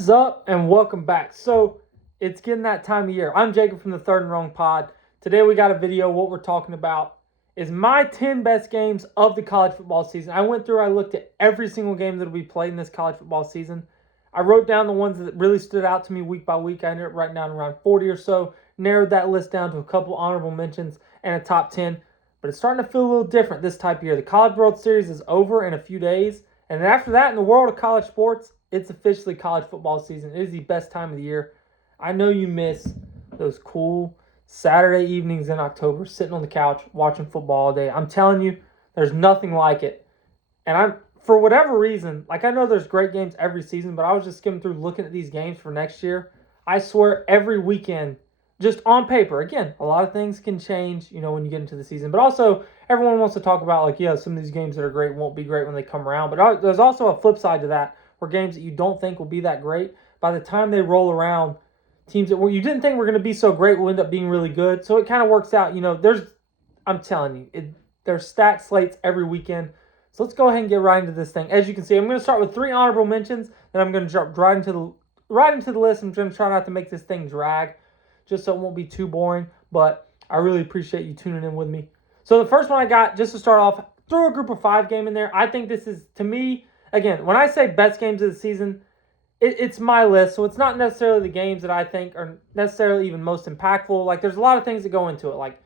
What's up and welcome back. So it's getting that time of year. I'm Jacob from the Third and Wrong Pod. Today we got a video. What we're talking about is my 10 best games of the college football season. I looked at every single game that will be played in this college football season. I wrote down the ones that really stood out to me week by week. I ended up writing down around 40 or so, narrowed that list down to a couple honorable mentions and a top 10. But it's starting to feel a little different this type of year. The College World Series is over in a few days. And then after that, in the world of college sports, it's officially college football season. It is the best time of the year. I know you miss those cool Saturday evenings in October, sitting on the couch, watching football all day. I'm telling you, there's nothing like it. And for whatever reason, like I know there's great games every season, but I was just skimming through looking at these games for next year. I swear every weekend, just on paper, again, a lot of things can change, when you get into the season. But also, everyone wants to talk about, some of these games that are great won't be great when they come around. But there's also a flip side to that, where games that you don't think will be that great, by the time they roll around, teams that you didn't think were going to be so great will end up being really good. So it kind of works out. I'm telling you, there's stacked slates every weekend. So let's go ahead and get right into this thing. As you can see, I'm going to start with 3 honorable mentions, then I'm going to jump right into the list. I'm going to try not to make this thing drag, just so it won't be too boring. But I really appreciate you tuning in with me. So the first one I got, just to start off, throw a group of 5 game in there. I think this is, to me, again, when I say best games of the season, it's my list. So it's not necessarily the games that I think are necessarily even most impactful. Like, there's a lot of things that go into it. Like,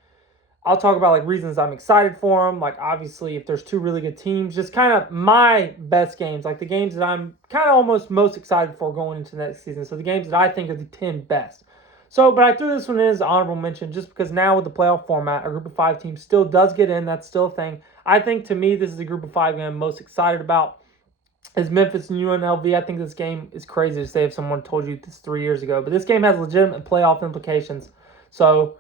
I'll talk about, reasons I'm excited for them. Like, obviously, if there's 2 really good teams, just kind of my best games. Like, the games that I'm kind of almost most excited for going into next season. So the games that I think are the 10 best. So, but I threw this one in as an honorable mention just because now with the playoff format, a group of 5 teams still does get in. That's still a thing. I think, to me, this is a group of 5 game I'm most excited about. Is Memphis and UNLV. I think this game is crazy to say if someone told you this 3 years ago. But this game has legitimate playoff implications. So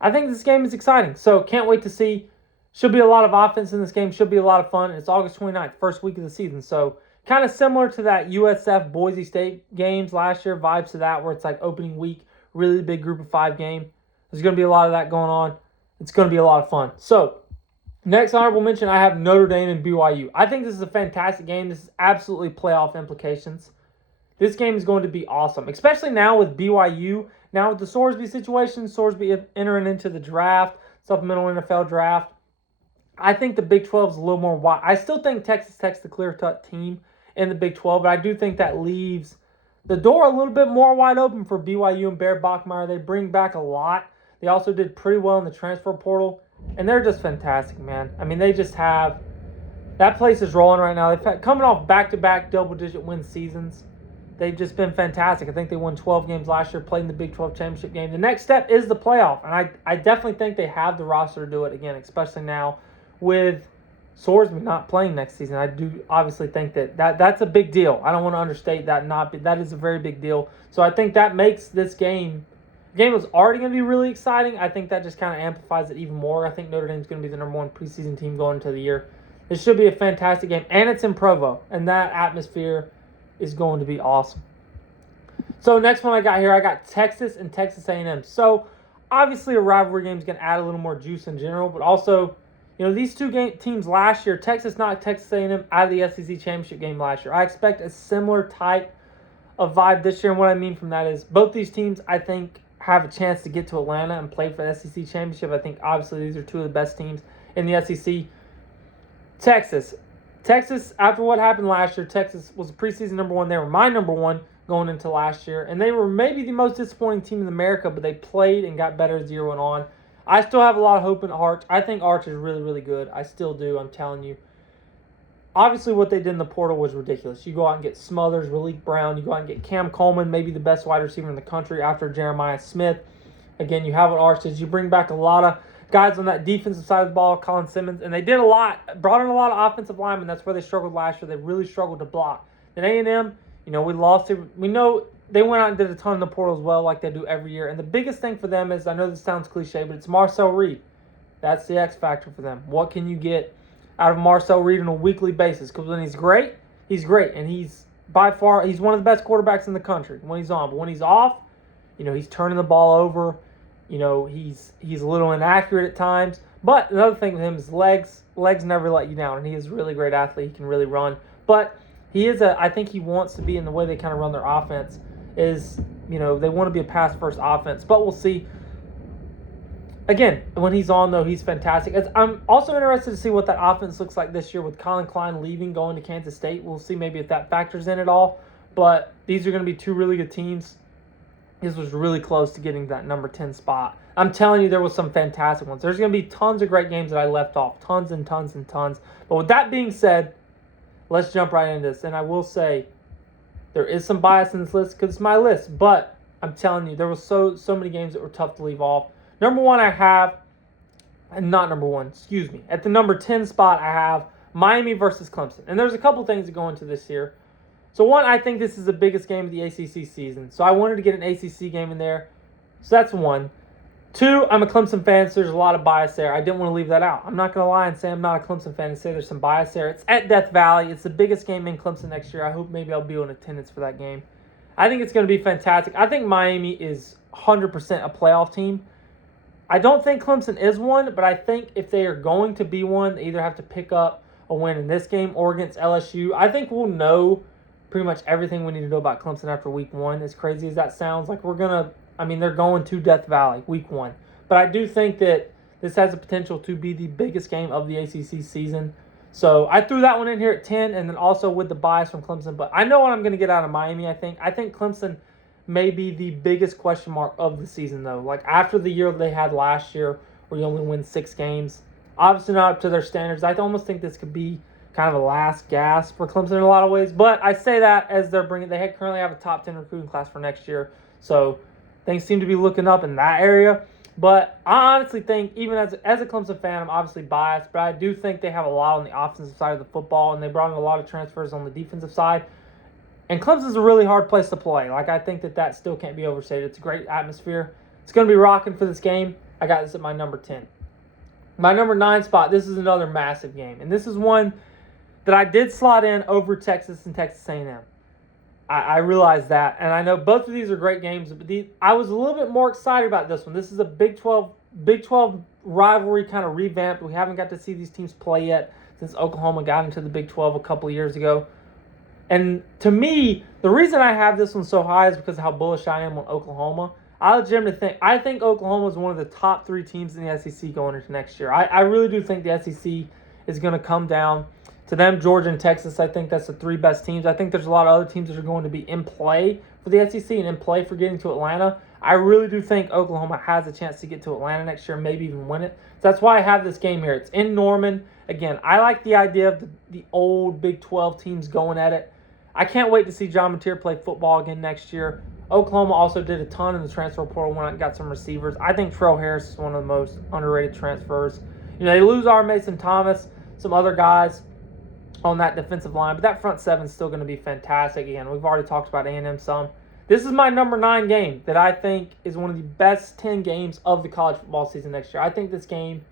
I think this game is exciting. So can't wait to see. Should be a lot of offense in this game. Should be a lot of fun. It's August 29th, first week of the season. So kind of similar to that USF Boise State games last year. Vibes to that where it's like opening week. Really big group of 5 game. There's going to be a lot of that going on. It's going to be a lot of fun. So next honorable mention, I have Notre Dame and BYU. I think this is a fantastic game. This is absolutely playoff implications. This game is going to be awesome, especially now with BYU. Now with the Sorsby situation, Sorsby entering into the draft, supplemental NFL draft. I think the Big 12 is a little more wide. I still think Texas Tech's the clear-cut team in the Big 12, but I do think that leaves the door a little bit more wide open for BYU and Bear Bachmeier. They bring back a lot. They also did pretty well in the transfer portal. And they're just fantastic, man. I mean, they just have – that place is rolling right now. Coming off back-to-back double-digit win seasons. They've just been fantastic. I think they won 12 games last year, played in the Big 12 championship game. The next step is the playoff, and I definitely think they have the roster to do it again, especially now with Sorsby not playing next season. I do obviously think that's a big deal. I don't want to understate that. That is a very big deal. So I think that makes this game – game was already going to be really exciting. I think that just kind of amplifies it even more. I think Notre Dame's going to be the number 1 preseason team going into the year. This should be a fantastic game, and it's in Provo, and that atmosphere is going to be awesome. So next one I got here, I got Texas and Texas A&M. So obviously a rivalry game is going to add a little more juice in general, but also, these 2 teams last year, Texas knocked Texas A&M out of the SEC championship game last year. I expect a similar type of vibe this year, and what I mean from that is both these teams, I think, have a chance to get to Atlanta and play for the SEC championship. I think obviously these are 2 of the best teams in the SEC. Texas, after what happened last year, Texas was a preseason number 1. They were my number 1 going into last year, and they were maybe the most disappointing team in America, but they played and got better as the year went on. I still have a lot of hope in Arch. I think Arch is really, really good. I still do, I'm telling you. Obviously, what they did in the portal was ridiculous. You go out and get Smothers, Raleek Brown. You go out and get Cam Coleman, maybe the best wide receiver in the country after Jeremiah Smith. Again, you have what Arch says. You bring back a lot of guys on that defensive side of the ball, Colin Simmons, and they did a lot, brought in a lot of offensive linemen. That's where they struggled last year. They really struggled to block. Then A&M, we lost it. We know they went out and did a ton in the portal as well, like they do every year. And the biggest thing for them is, I know this sounds cliche, but it's Marcel Reed. That's the X factor for them. What can you get out of Marcel Reed on a weekly basis? Because when he's great, and he's by far he's one of the best quarterbacks in the country when he's on. But when he's off, he's turning the ball over. He's a little inaccurate at times. But another thing with him is legs. Legs never let you down, and he is a really great athlete. He can really run. But I think he wants to be in the way they kind of run their offense is, they want to be a pass-first offense, but we'll see. Again, when he's on, though, he's fantastic. I'm also interested to see what that offense looks like this year with Colin Klein leaving, going to Kansas State. We'll see maybe if that factors in at all. But these are going to be two really good teams. This was really close to getting that number 10 spot. I'm telling you, there was some fantastic ones. There's going to be tons of great games that I left off. Tons and tons and tons. But with that being said, let's jump right into this. And I will say, there is some bias in this list because it's my list. But I'm telling you, there was so many games that were tough to leave off. Number one, I have, and not number one, excuse me. At the number 10 spot, I have Miami versus Clemson. And there's a couple things that go into this here. So one, I think this is the biggest game of the ACC season. So I wanted to get an ACC game in there. So that's one. Two, I'm a Clemson fan, so there's a lot of bias there. I didn't want to leave that out. I'm not going to lie and say I'm not a Clemson fan and say there's some bias there. It's at Death Valley. It's the biggest game in Clemson next year. I hope maybe I'll be in attendance for that game. I think it's going to be fantastic. I think Miami is 100% a playoff team. I don't think Clemson is one, but I think if they are going to be one, they either have to pick up a win in this game or against LSU. I think we'll know pretty much everything we need to know about Clemson after week one. As crazy as that sounds, like they're going to Death Valley week one. But I do think that this has the potential to be the biggest game of the ACC season. So I threw that one in here at 10, and then also with the bias from Clemson. But I know what I'm going to get out of Miami, I think. I think Clemson may be the biggest question mark of the season, though. Like, after the year they had last year, where you only win 6 games, obviously not up to their standards. I almost think this could be kind of a last gasp for Clemson in a lot of ways. But I say that as they currently have a top 10 recruiting class for next year. So things seem to be looking up in that area. But I honestly think, even as a Clemson fan, I'm obviously biased, but I do think they have a lot on the offensive side of the football, and they brought in a lot of transfers on the defensive side. And Clemson's a really hard place to play. Like, I think that still can't be overstated. It's a great atmosphere. It's going to be rocking for this game. I got this at my number 10. My number 9 spot, this is another massive game. And this is one that I did slot in over Texas and Texas A&M. I realize that. And I know both of these are great games. But I was a little bit more excited about this one. This is a Big 12 rivalry kind of revamped. We haven't got to see these teams play yet since Oklahoma got into the Big 12 a couple of years ago. And to me, the reason I have this one so high is because of how bullish I am on Oklahoma. I think Oklahoma is one of the top 3 teams in the SEC going into next year. I really do think the SEC is going to come down to them, Georgia and Texas. I think that's the 3 best teams. I think there's a lot of other teams that are going to be in play for the SEC and in play for getting to Atlanta. I really do think Oklahoma has a chance to get to Atlanta next year, maybe even win it. So that's why I have this game here. It's in Norman. Again, I like the idea of the old Big 12 teams going at it. I can't wait to see John Mateer play football again next year. Oklahoma also did a ton in the transfer portal when I got some receivers. I think Terrell Harris is one of the most underrated transfers. They lose R. Mason Thomas, some other guys on that defensive line, but that front 7 is still going to be fantastic. Again, we've already talked about A&M some. This is my number 9 game that I think is one of the best 10 games of the college football season next year. I think this game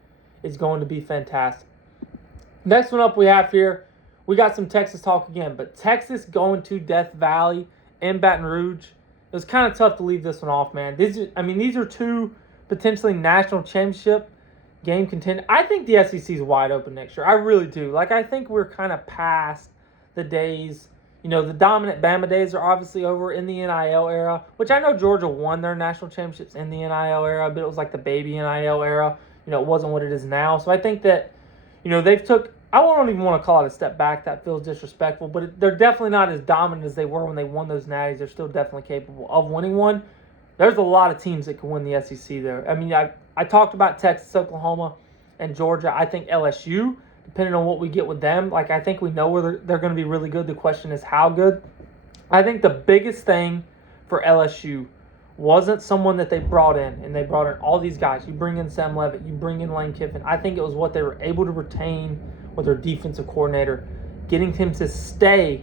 is going to be fantastic. Next one up we have here, we got some Texas talk again, but Texas going to Death Valley in Baton Rouge. It was kind of tough to leave this one off, man. These are 2 potentially national championship game contenders. I think the SEC is wide open next year. I really do. Like, I think we're kind of past the days. The dominant Bama days are obviously over in the NIL era, which I know Georgia won their national championships in the NIL era, but it was like the baby NIL era. It wasn't what it is now. So I think that, they've took, I don't even want to call it a step back. That feels disrespectful, but they're definitely not as dominant as they were when they won those natties. They're still definitely capable of winning one. There's a lot of teams that can win the SEC there. I mean, I talked about Texas, Oklahoma, and Georgia. I think LSU, depending on what we get with them, like, I think we know where they're going to be really good. The question is how good. I think the biggest thing for LSU wasn't someone that they brought in, and they brought in all these guys. You bring in Sam Levitt, you bring in Lane Kiffin. I think it was what they were able to retain with their defensive coordinator, getting him to stay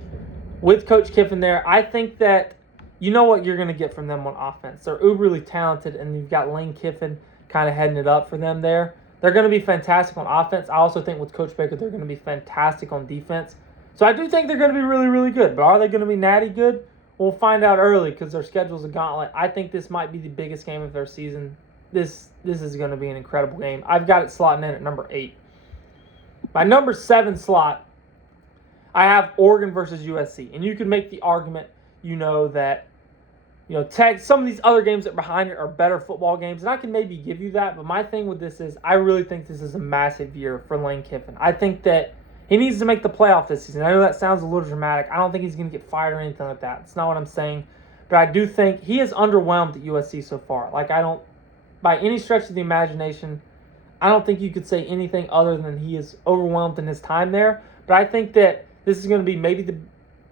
with Coach Kiffin there. I think that you know what you're going to get from them on offense. They're uberly talented, and you've got Lane Kiffin kind of heading it up for them there. They're going to be fantastic on offense. I also think with Coach Baker, they're going to be fantastic on defense. So I do think they're going to be really, really good. But are they going to be natty good? We'll find out early because their schedule's a gauntlet. I think this might be the biggest game of their season. This is going to be an incredible game. I've got it slotting in at number 8. My number 7 slot, I have Oregon versus USC. And you can make the argument, that some of these other games that are behind it are better football games, and I can maybe give you that. But my thing with this is I really think this is a massive year for Lane Kiffin. I think that he needs to make the playoff this season. I know that sounds a little dramatic. I don't think he's going to get fired or anything like that. It's not what I'm saying. But I do think he is underwhelmed at USC so far. By any stretch of the imagination, I don't think you could say anything other than he is overwhelmed in his time there. But I think that this is going to be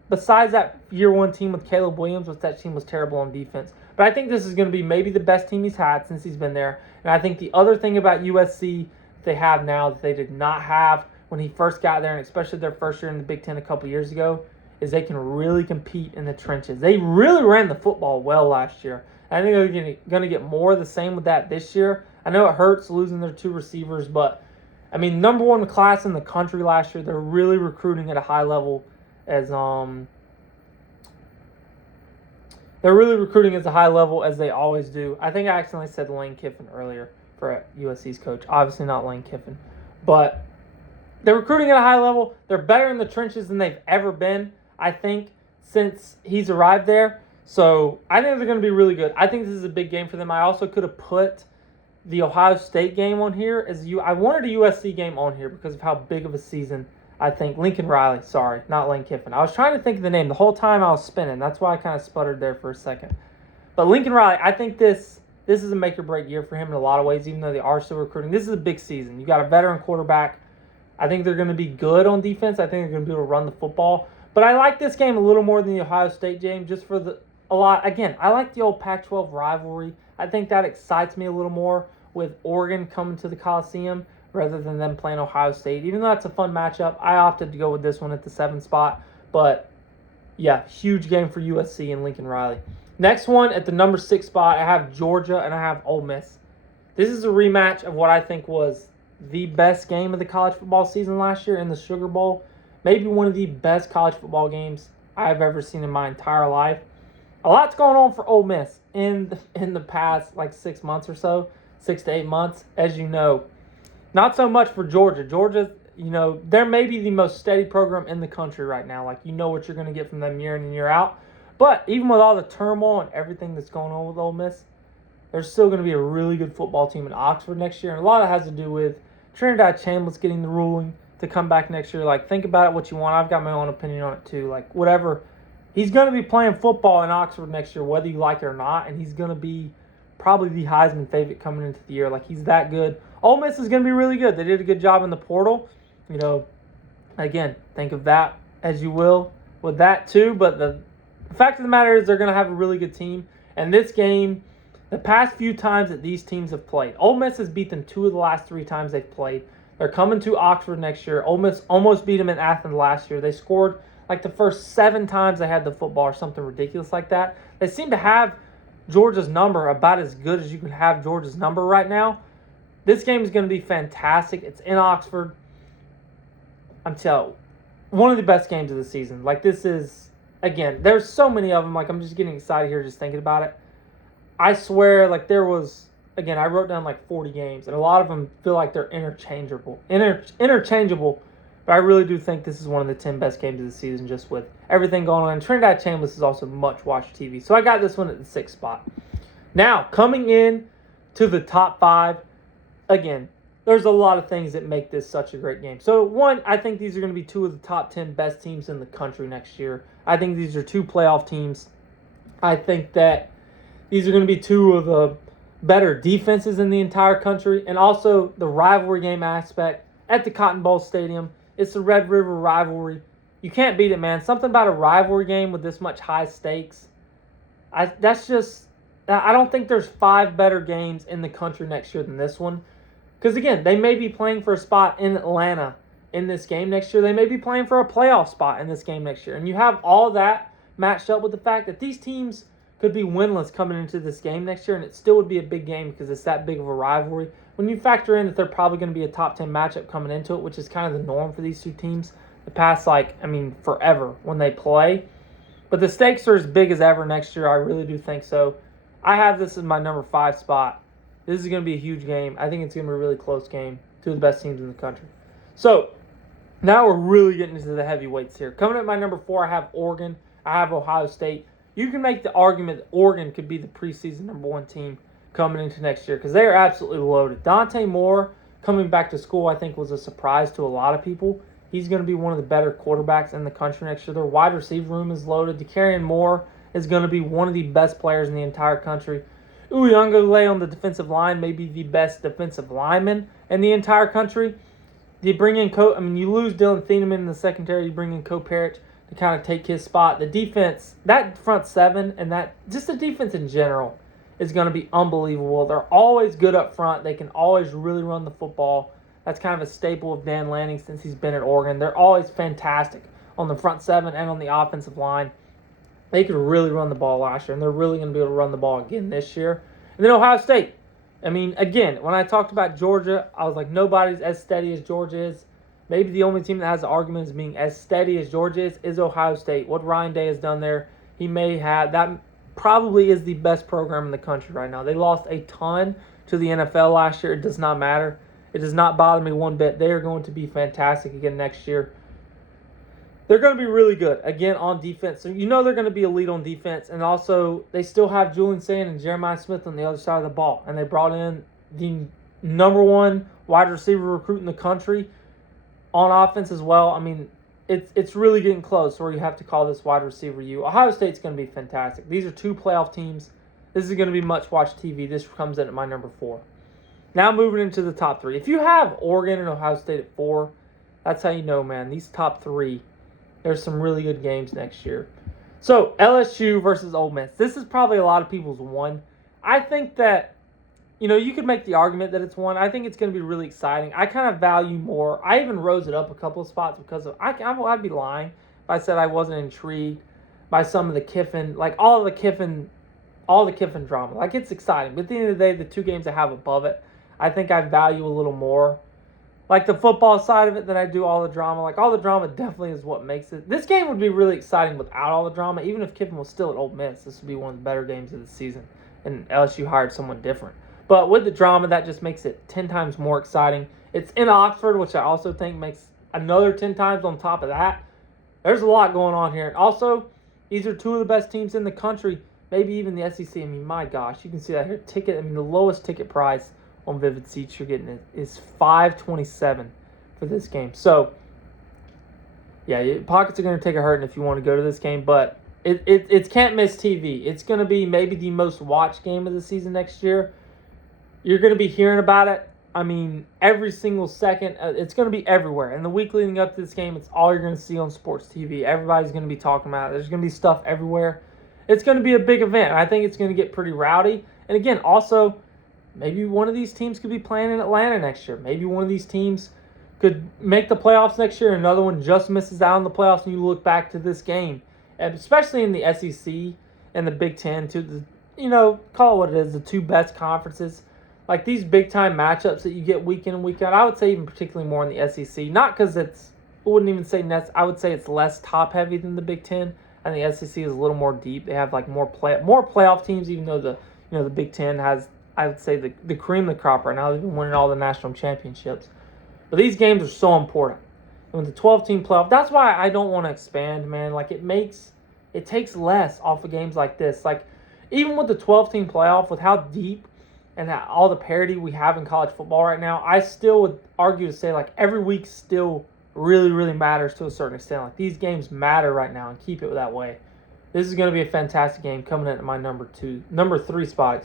besides that year one team with Caleb Williams, which that team was terrible on defense. But I think this is going to be maybe the best team he's had since he's been there. And I think the other thing about USC they have now that they did not have when he first got there, and especially their first year in the Big Ten a couple years ago, is they can really compete in the trenches. They really ran the football well last year. I think they're going to get more of the same with that this year. I know it hurts losing their 2 receivers, but, number 1 class in the country last year. They're really recruiting at a high level as they always do. I think I accidentally said Lane Kiffin earlier for USC's coach. Obviously not Lane Kiffin. But they're recruiting at a high level. They're better in the trenches than they've ever been, I think, since he's arrived there. So I think they're going to be really good. I think this is a big game for them. I also could have put the Ohio State game on here. I wanted a USC game on here because of how big of a season I think Lincoln Riley, sorry, not Lane Kiffin. I was trying to think of the name the whole time I was spinning. That's why I kind of sputtered there for a second. But Lincoln Riley, I think this is a make or break year for him in a lot of ways, even though they are still recruiting. This is a big season. You got a veteran quarterback. I think they're going to be good on defense. I think they're going to be able to run the football. But I like this game a little more than the Ohio State game just for Again, I like the old Pac-12 rivalry. I think that excites me a little more with Oregon coming to the Coliseum rather than them playing Ohio State. Even though that's a fun matchup, I opted to go with this one at the 7th spot. But, yeah, huge game for USC and Lincoln Riley. Next one at the number 6 spot, I have Georgia and I have Ole Miss. This is a rematch of what I think was the best game of the college football season last year in the Sugar Bowl. Maybe one of the best college football games I've ever seen in my entire life. A lot's going on for Ole Miss in the past 6 months or so, 6 to 8 months, as you know. Not so much for Georgia. Georgia, they're maybe the most steady program in the country right now. What you're going to get from them year in and year out. But even with all the turmoil and everything that's going on with Ole Miss, there's still going to be a really good football team in Oxford next year. And a lot of it has to do with Trinidad Chambliss getting the ruling to come back next year. Think about it what you want. I've got my own opinion on it too. Whatever. He's going to be playing football in Oxford next year, whether you like it or not. And he's going to be probably the Heisman favorite coming into the year. He's that good. Ole Miss is going to be really good. They did a good job in the portal. Again, think of that as you will with that too. But the fact of the matter is they're going to have a really good team. And this game, the past few times that these teams have played, Ole Miss has beat them 2 of the last 3 times they've played. They're coming to Oxford next year. Ole Miss almost beat them in Athens last year. They scored the first 7 times they had the football or something ridiculous like that. They seem to have Georgia's number about as good as you can have Georgia's number right now. This game is going to be fantastic. It's in Oxford. I'm telling you, one of the best games of the season. This is, again, there's so many of them. I'm just getting excited here just thinking about it. I swear, there was, again, I wrote down 40 games, and a lot of them feel like they're interchangeable. But I really do think this is one of the 10 best games of the season just with everything going on. And Trinidad Chambliss is also much-watched TV. So I got this one at the 6th spot. Now, coming in to the top 5, again, there's a lot of things that make this such a great game. So, one, I think these are going to be 2 of the top 10 best teams in the country next year. I think these are 2 playoff teams. I think that these are going to be 2 of the better defenses in the entire country. And also the rivalry game aspect at the Cotton Bowl Stadium. It's the Red River rivalry. You can't beat it, man. Something about a rivalry game with this much high stakes. I don't think there's 5 better games in the country next year than this one. Because, again, they may be playing for a spot in Atlanta in this game next year. They may be playing for a playoff spot in this game next year. And you have all that matched up with the fact that these teams could be winless coming into this game next year, and it still would be a big game because it's that big of a rivalry. When you factor in that they're probably going to be a top 10 matchup coming into it, which is kind of the norm for these 2 teams the past, forever when they play. But the stakes are as big as ever next year. I really do think so. I have this as my number 5 spot. This is going to be a huge game. I think it's going to be a really close game. 2 of the best teams in the country. So, Now we're really getting into the heavyweights here. Coming at my number 4, I have Oregon. I have Ohio State. You can make the argument that Oregon could be the preseason number 1 team coming into next year because they are absolutely loaded. Dante Moore coming back to school, I think, was a surprise to a lot of people. He's going to be one of the better quarterbacks in the country next year. Their wide receiver room is loaded. DeCarrion Moore is going to be one of the best players in the entire country. Uyunglele on the defensive line may be the best defensive lineman in the entire country. You bring in you lose Dylan Thieneman in the secondary. You bring in Parrish to kind of take his spot. The defense, that front seven, and that just the defense in general is going to be unbelievable. They're always good up front. They can always really run the football. That's kind of a staple of Dan Lanning since he's been at Oregon. They're always fantastic on the front seven and on the offensive line. They could really run the ball last year, and they're really going to be able to run the ball again this year. And then Ohio State. I mean, again, when I talked about Georgia, I was like, nobody's as steady as Georgia is. Maybe the only team that has the argument as being as steady as Georgia is Ohio State. What Ryan Day has done there, he may have, that probably is the best program in the country right now. They lost a ton to the NFL last year. It does not matter. It does not bother me one bit. They are going to be fantastic again next year. They're going to be really good, again, on defense. So you know they're going to be elite on defense. And also, they still have Julian Sand and Jeremiah Smith on the other side of the ball. And they brought in the number 1 wide receiver recruit in the country on offense as well. I mean, it's really getting close where you have to call this wide receiver you. Ohio State's going to be fantastic. These are 2 playoff teams. This is going to be much-watched TV. This comes in at my number 4. Now moving into the top 3. If you have Oregon and Ohio State at 4, that's how you know, man. These top 3, there's some really good games next year. So, LSU versus Ole Miss. This is probably a lot of people's 1. I think that, you could make the argument that it's 1. I think it's going to be really exciting. I kind of value more. I even rose it up a couple of spots because of, I'd be lying if I said I wasn't intrigued by some of the Kiffin, like all the Kiffin drama. Like, it's exciting. But at the end of the day, the 2 games I have above it, I think I value a little more. Like the football side of it than I do all the drama. Like all the drama definitely is what makes it. This game would be really exciting without all the drama. Even if Kiffin was still at Ole Miss, this would be one of the better games of the season. And LSU hired someone different. But with the drama, that just makes it 10 times more exciting. It's in Oxford, which I also think makes another 10 times on top of that. There's a lot going on here. And also, these are 2 of the best teams in the country. Maybe even the SEC. I mean, my gosh, you can see that here. The lowest ticket price on Vivid Seats you're getting is $5.27 for this game. So, yeah, your pockets are going to take a hurting if you want to go to this game, but it's can't miss TV. It's going to be maybe the most watched game of the season next year. You're going to be hearing about it. I mean, every single second. It's going to be everywhere. And the week leading up to this game, it's all you're going to see on sports TV. Everybody's going to be talking about it. There's going to be stuff everywhere. It's going to be a big event. I think it's going to get pretty rowdy. And again, also, maybe one of these teams could be playing in Atlanta next year. Maybe one of these teams could make the playoffs next year. Another one just misses out on the playoffs, and you look back to this game, and especially in the SEC and the Big Ten, call it what it is, the 2 best conferences. Like these big-time matchups that you get week in and week out, I would say even particularly more in the SEC. Not because I would say it's less top-heavy than the Big Ten, and the SEC is a little more deep. They have like more playoff teams, even though the Big Ten has, I would say, the cream of the crop right now. They've been winning all the national championships. But these games are so important. And with the 12-team playoff, that's why I don't want to expand, man. Like, it takes less off of games like this. Like, even with the 12-team playoff, with how deep and all the parity we have in college football right now, I still would argue to say, like, every week still really, really matters to a certain extent. Like, these games matter right now, and keep it that way. This is going to be a fantastic game coming in at my number 3 spot,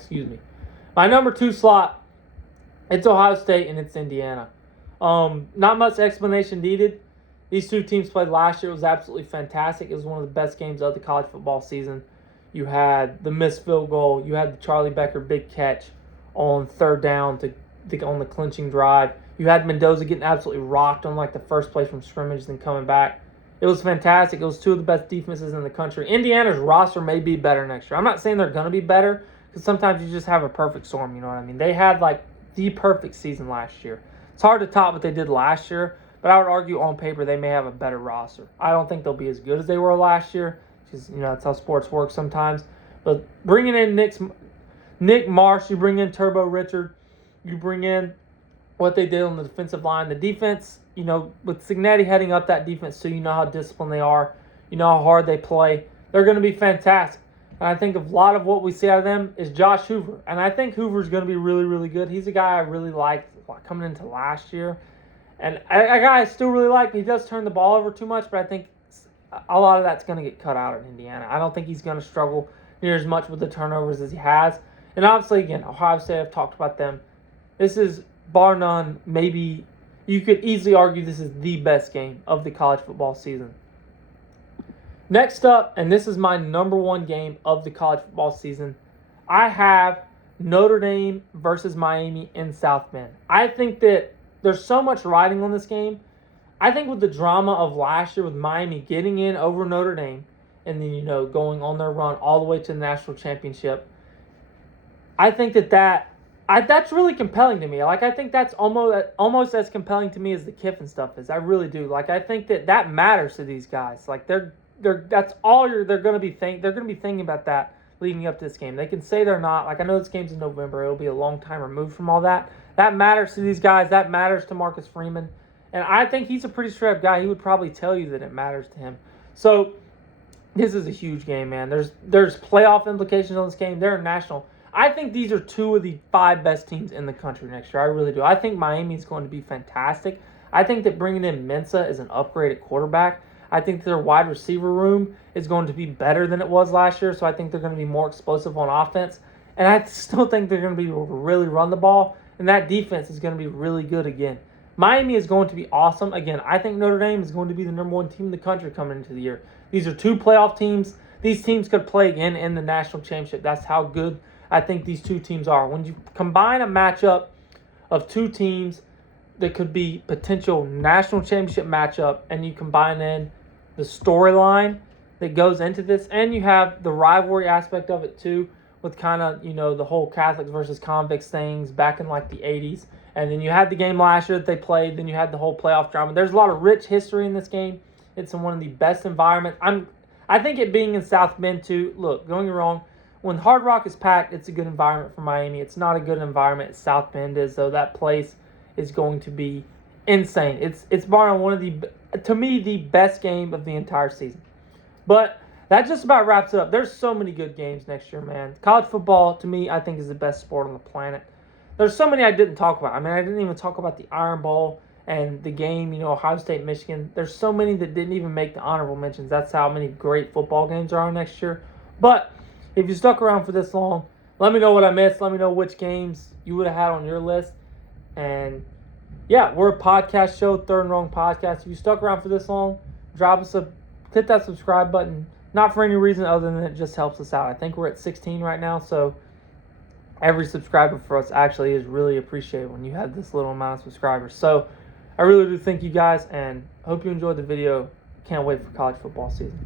My number 2 slot, it's Ohio State and it's Indiana. Not much explanation needed. These 2 teams played last year. It was absolutely fantastic. It was one of the best games of the college football season. You had the missed field goal. You had the Charlie Becker big catch on 3rd down on the clinching drive. You had Mendoza getting absolutely rocked on like the first play from scrimmage, then coming back. It was fantastic. It was 2 of the best defenses in the country. Indiana's roster may be better next year. I'm not saying they're going to be better, because sometimes you just have a perfect storm, you know what I mean? They had like the perfect season last year. It's hard to top what they did last year, but I would argue on paper they may have a better roster. I don't think they'll be as good as they were last year, because that's how sports work sometimes. But bringing in Nick Marsh, you bring in Turbo Richard, you bring in what they did on the defensive line. The defense with Cignetti heading up that defense, so you know how disciplined they are, you know how hard they play. They're going to be fantastic. And I think a lot of what we see out of them is Josh Hoover. And I think Hoover's going to be really, really good. He's a guy I really liked coming into last year. And a guy I still really like. He does turn the ball over too much, but I think a lot of that's going to get cut out in Indiana. I don't think he's going to struggle near as much with the turnovers as he has. And obviously, again, Ohio State, I've talked about them. This is, bar none, maybe you could easily argue this is the best game of the college football season. Next up, and this is my number one game of the college football season, I have Notre Dame versus Miami in South Bend. I think that there's so much riding on this game. I think with the drama of last year with Miami getting in over Notre Dame and then, going on their run all the way to the national championship, I think that's really compelling to me. I think that's almost as compelling to me as the Kiffin stuff is. I really do. I think that matters to these guys. That's all they're going to be thinking. They're going to be thinking about that leading up to this game. They can say they're not. I know this game's in November. It'll be a long time removed from all that. That matters to these guys. That matters to Marcus Freeman. And I think he's a pretty straight up guy. He would probably tell you that it matters to him. So this is a huge game, man. There's playoff implications on this game. They're national. I think these are two of the 5 best teams in the country next year. I really do. I think Miami is going to be fantastic. I think that bringing in Mensah is an upgrade at quarterback. I think their wide receiver room is going to be better than it was last year, so I think they're going to be more explosive on offense. And I still think they're going to be able to really run the ball, and that defense is going to be really good again. Miami is going to be awesome. Again, I think Notre Dame is going to be the number 1 team in the country coming into the year. These are 2 playoff teams. These teams could play again in the national championship. That's how good I think these 2 teams are. When you combine a matchup of 2 teams that could be potential national championship matchup, and you combine in the storyline that goes into this, and you have the rivalry aspect of it too, with kind of, the whole Catholics versus convicts things back in the 80s. And then you had the game last year that they played. Then you had the whole playoff drama. There's a lot of rich history in this game. It's in one of the best environments. I think it being in South Bend too. Look, don't get me wrong. When Hard Rock is packed, it's a good environment for Miami. It's not a good environment as South Bend is, though. That place is going to be insane. It's bar one of to me, the best game of the entire season. But that just about wraps it up. There's so many good games next year, man. College football, to me, I think is the best sport on the planet. There's so many I didn't talk about. I didn't even talk about the Iron Bowl and the game, Ohio State, Michigan. There's so many that didn't even make the honorable mentions. That's how many great football games there are next year. But if you stuck around for this long, let me know what I missed. Let me know which games you would have had on your list. And yeah, we're a podcast show, Third and Wrong Podcast. If you stuck around for this long, hit that subscribe button. Not for any reason other than it just helps us out. I think we're at 16 right now, so every subscriber for us actually is really appreciated when you have this little amount of subscribers. So I really do thank you guys, and hope you enjoyed the video. Can't wait for college football season.